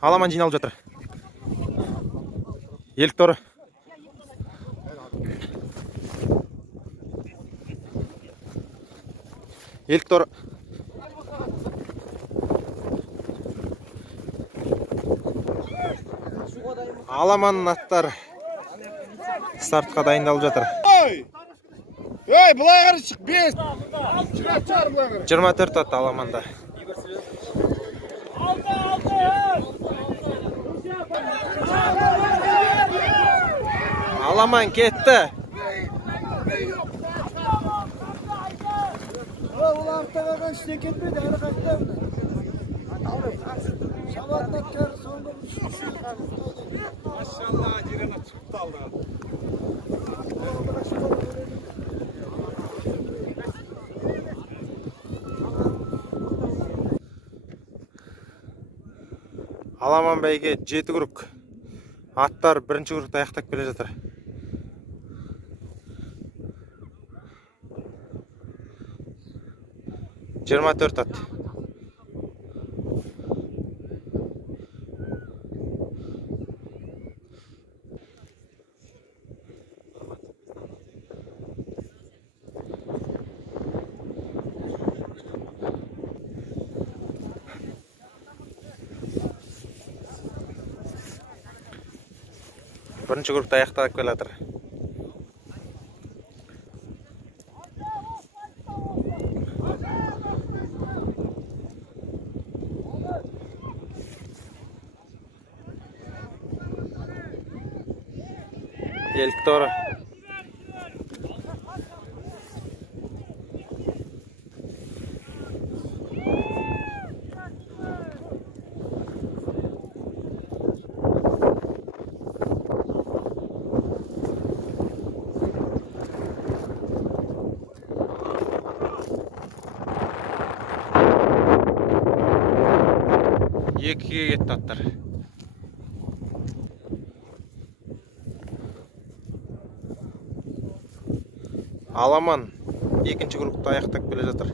Аламан жиналып жатыр. Елік торы. Елік торы. Аламан аттар стартқа дайындалып жатыр. Ей, бұлай қарай шық, 24 ат Аламанда. Аламан кетті. Аламан бәйге 7 күрік. Аттар бірінші күрікті аяқтап келе жатыр. Жиырма төрт ат. Бірінші күрікті аяқтап келе жатыр. Елік торы. Екіге кетті аттар. Аламан екінші күрікті аяқтап келе жатыр.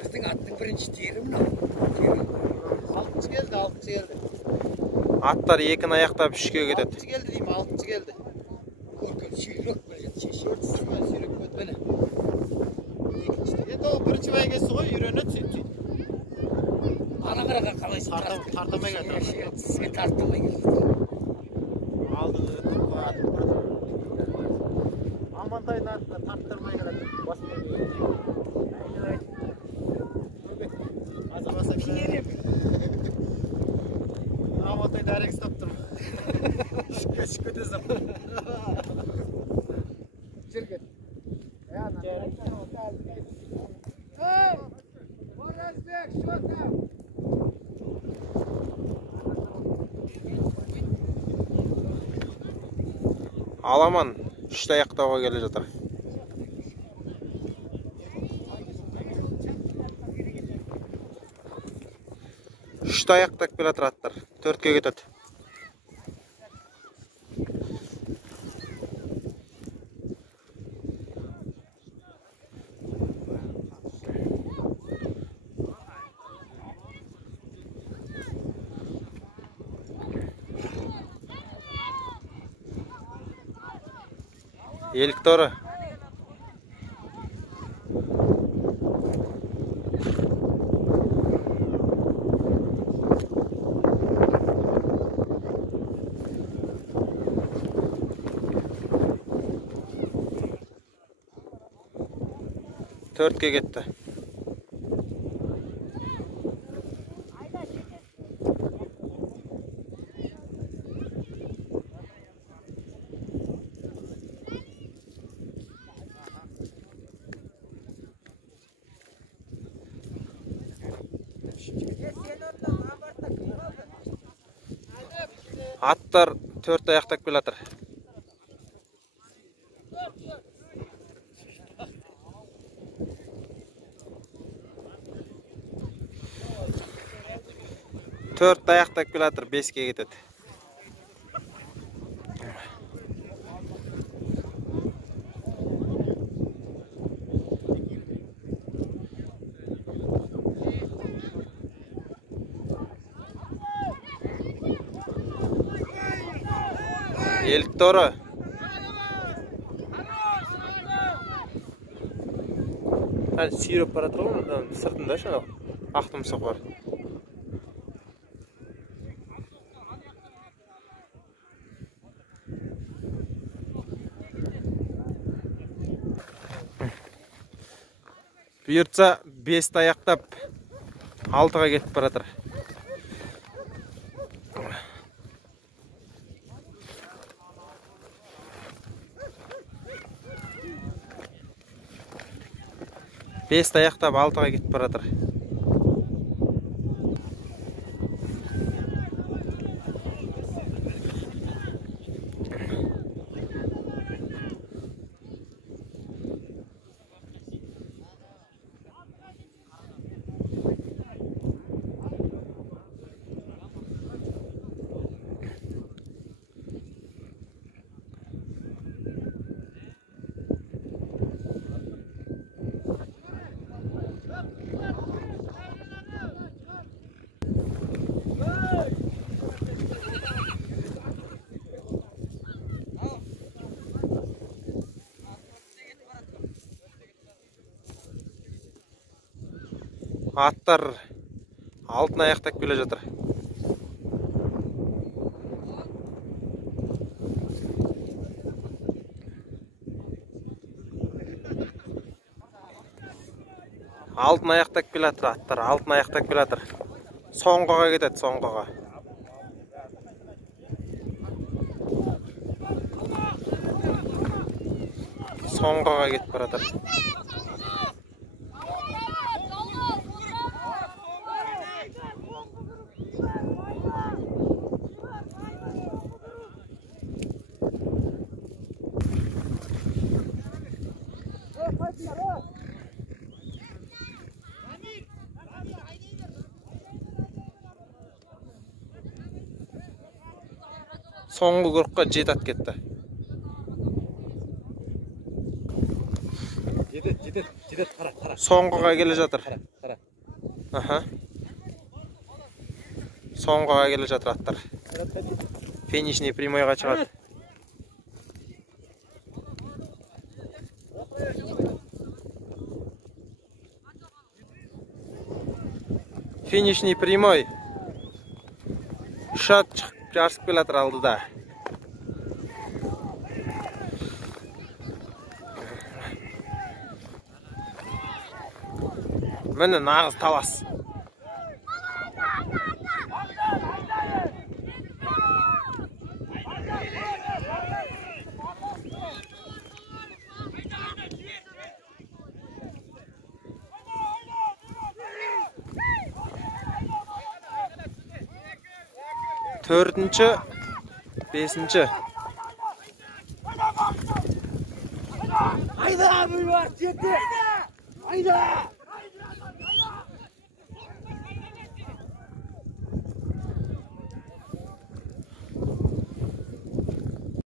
Біздің аттың бірінші тері мынау. Алтыншы келді. Аттар екіні аяқтап үшке кетеді. Алтыншы келді деймін, алтыншы келді. Көркем сүйрек келеді, шешек. Сүйрек көтмені. Енді ол бірінші бәйгесі ғой, үйренеді сөйтіп. Ана қараға қалайсың? Тартамай келді. Сізге тартамай келді. Алды Амантайдың артына тарттырмай келеді. Басына келеді. Азамаса келеді. Амантайды әрек ұстап тұрмын. Шүкке тезім. Жүрген. Аламан үшті аяқтауға келе жатыр. Үшті аяқтап келе жатыр аттар. Төртке кетеді. Елік торы. Төртке кетті. Аттар төрт аяқтап келе жатыр. Төрт аяқтап келе жатыр, 5-ке кетеді. Елік торы. Сүйреп бара жатыр ғой, сыртында шанал. Ақ тұмсық бар. Бұйыртса 5-ті аяқтап 6-ға кетіп бара жатыр. Бесті аяқтап 6-ға кетіп бара жатыр. Аттар алтын аяқтап келе жатыр. Алтын аяқтап келе жатыр аттар, алтын аяқтап келе жатыр. Соңғыға кетеді, соңғыға. Соңғыға кетіп бара жатыр. Соңғы grupқа 7 ат кетті. Жетет, қара. Соңғыға келе жатыр. Қара. Аха. Соңғыға келе жатыр аттар. Финишный прямойға шығады. Финишный прямой. 3 ат шығып жарысып келе жатыр алдыда. Міне нағыз талас. Төртінші, 5-ші. Айда, бұл бар, жетті! Айда!